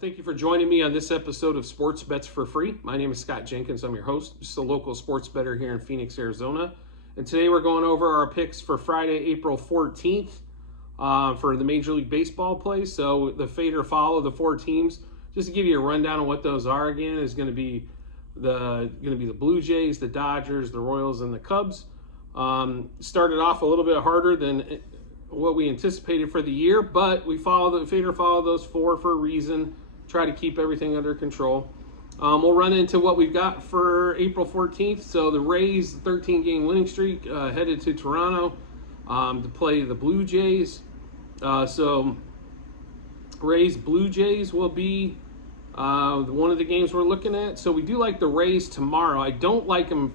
Thank you for joining me on this episode of Sports Bets for Free. My name is Scott Jenkins. I'm your host, just a local sports bettor here in Phoenix, Arizona. And today we're going over our picks for Friday, April 14th for the Major League Baseball plays. So the fade or follow, the four teams. Just to give you a rundown of what those are again, is going to be the Blue Jays, the Dodgers, the Royals, and the Cubs. Started off a little bit harder than what we anticipated for the year, but we fade or follow those four for a reason. Try to keep everything under control. We'll run into what we've got for April 14th. So the Rays, 13-game winning streak, headed to Toronto to play the Blue Jays. So Rays, Blue Jays will be one of the games we're looking at. So we do like the Rays tomorrow. I don't like them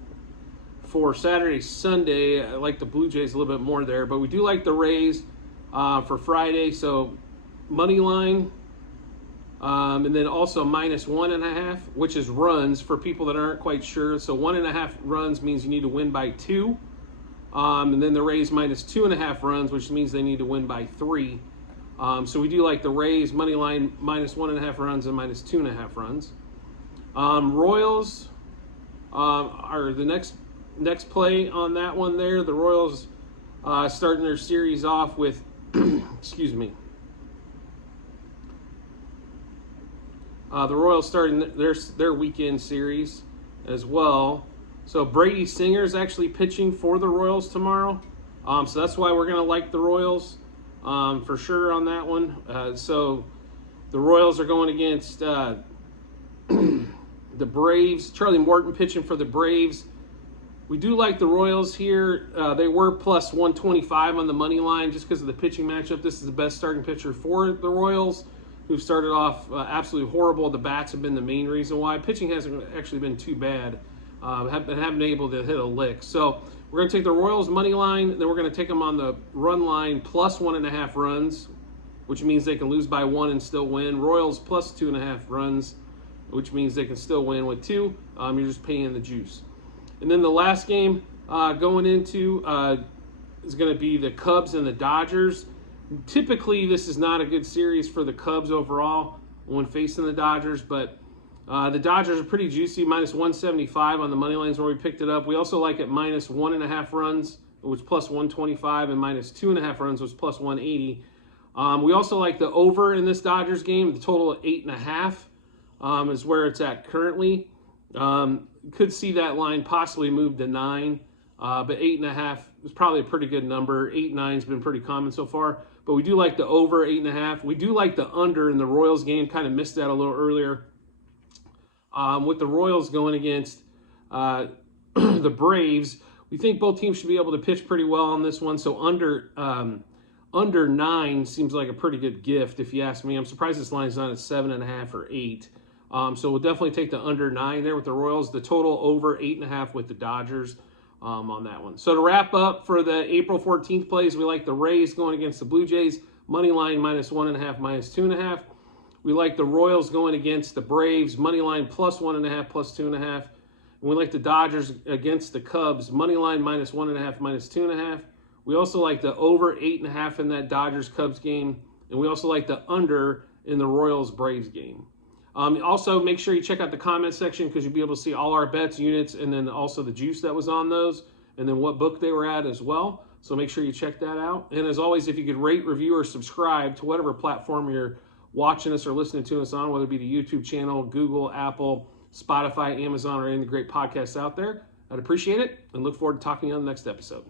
for Saturday, Sunday. I like the Blue Jays a little bit more there, but we do like the Rays for Friday. So money line. And then also -1.5, which is runs for people that aren't quite sure. So 1.5 runs means you need to win by 2. And then the Rays -2.5 runs, which means they need to win by 3. So we do like the Rays money line -1.5 runs and -2.5 runs. Royals are the next play on that one there. The Royals starting their series off with, excuse me. The Royals starting their weekend series as well. So Brady Singer's actually pitching for the Royals tomorrow. So that's why we're going to like the Royals for sure on that one. So the Royals are going against the Braves. Charlie Morton pitching for the Braves. We do like the Royals here. They were plus 125 on the money line just because of the pitching matchup. This is the best starting pitcher for the Royals, who've started off absolutely horrible. The bats have been the main reason why. Pitching hasn't actually been too bad. Haven't been able to hit a lick. So we're going to take the Royals money line, then we're going to take them on the run line plus 1.5 runs, which means they can lose by 1 and still win. Royals plus 2.5 runs, which means they can still win with 2. You're just paying the juice. And then the last game going into is going to be the Cubs and the Dodgers. Typically, this is not a good series for the Cubs overall when facing the Dodgers, but the Dodgers are pretty juicy, -175 on the money lines where we picked it up. We also like it -1.5 runs, which plus 125, and -2.5 runs, which plus 180. We also like the over in this Dodgers game. The total of 8.5 is where it's at currently. Could see that line possibly move to 9, but 8.5 is probably a pretty good number. 8-9 has been pretty common so far. But we do like the over 8.5. We do like the under in the Royals game. Kind of missed that a little earlier. With the Royals going against the Braves, we think both teams should be able to pitch pretty well on this one. So under 9 seems like a pretty good gift, if you ask me. I'm surprised this line's not at 7.5 or 8. So we'll definitely take the under 9 there with the Royals. The total over 8.5 with the Dodgers. On that one. So to wrap up for the April 14th plays, we like the Rays going against the Blue Jays, money line -1.5, -2.5. We like the Royals going against the Braves, money line plus 1.5, plus 2.5. And we like the Dodgers against the Cubs, money line -1.5, -2.5. We also like the over 8.5 in that Dodgers-Cubs game, and we also like the under in the Royals-Braves game. Also, make sure you check out the comment section because you'll be able to see all our bets, units, and then also the juice that was on those, and then what book they were at as well. So make sure you check that out. And as always, if you could rate, review, or subscribe to whatever platform you're watching us or listening to us on, whether it be the YouTube channel, Google, Apple, Spotify, Amazon, or any of the great podcasts out there, I'd appreciate it and look forward to talking to you on the next episode.